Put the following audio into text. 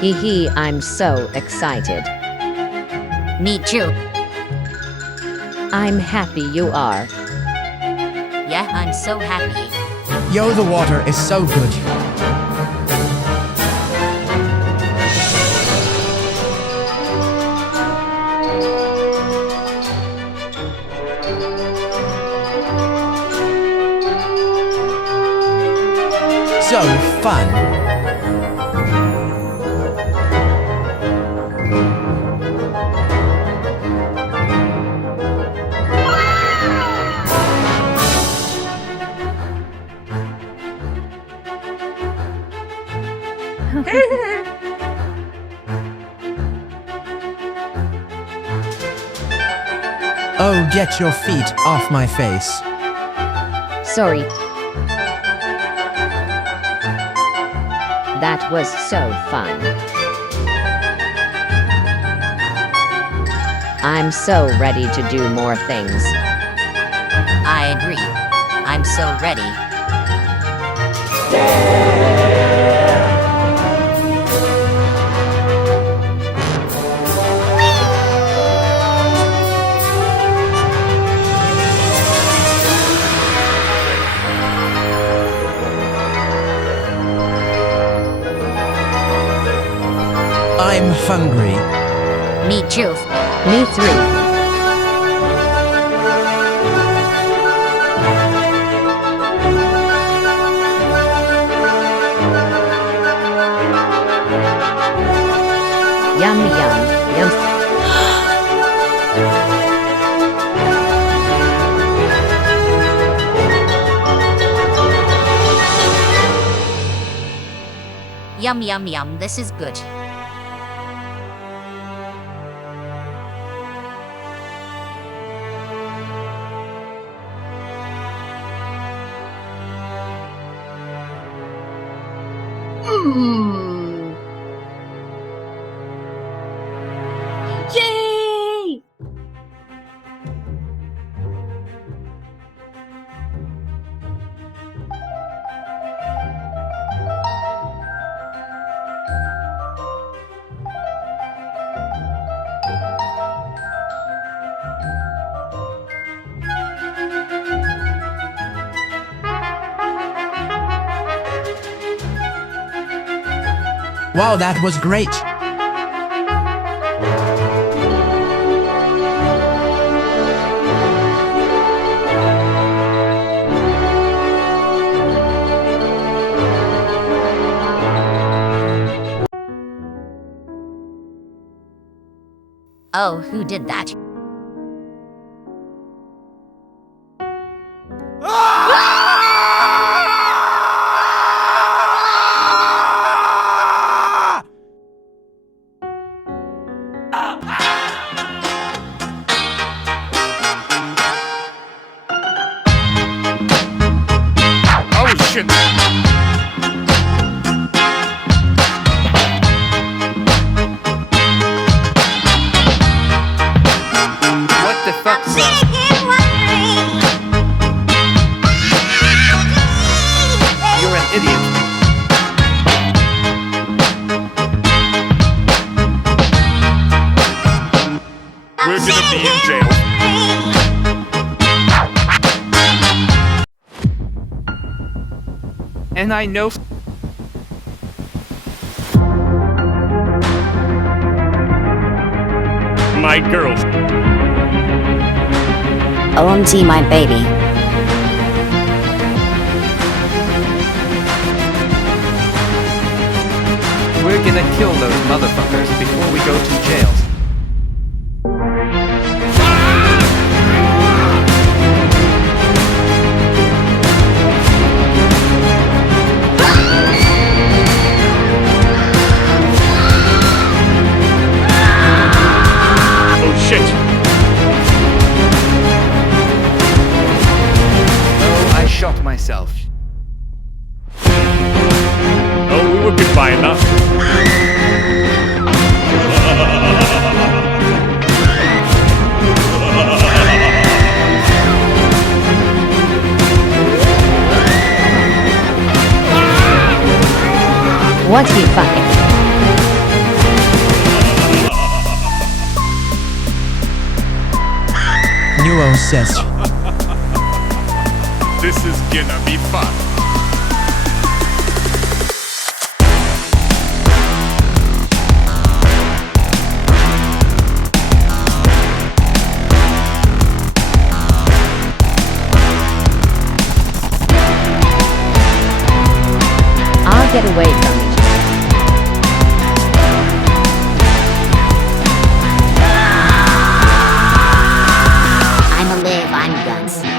Hee hee, I'm so excited. Me too. I'm happy you are. Yeah, I'm so happy. Yo, the water is so good. So fun. Oh, get your feet off my face. Sorry. That was so fun. I'm so ready to do more things. I agree. I'm so ready. I'm hungry. Me too. Me three. Yum yum yum. Yum yum yum, this is good. Yay! Wow, that was great. Oh, who did that? Oh shit! What the fuck? You're an idiot. We're gonna be in jail. And I know. My girl. OMG, my baby. We're gonna kill those motherfuckers before we go to jail. Oh shit! Oh, I shot myself. Oh, we were bit by enough. What he fucking? duo, sis. This is gonna be fun. I'll get away from you. I'm alive, I'm guns.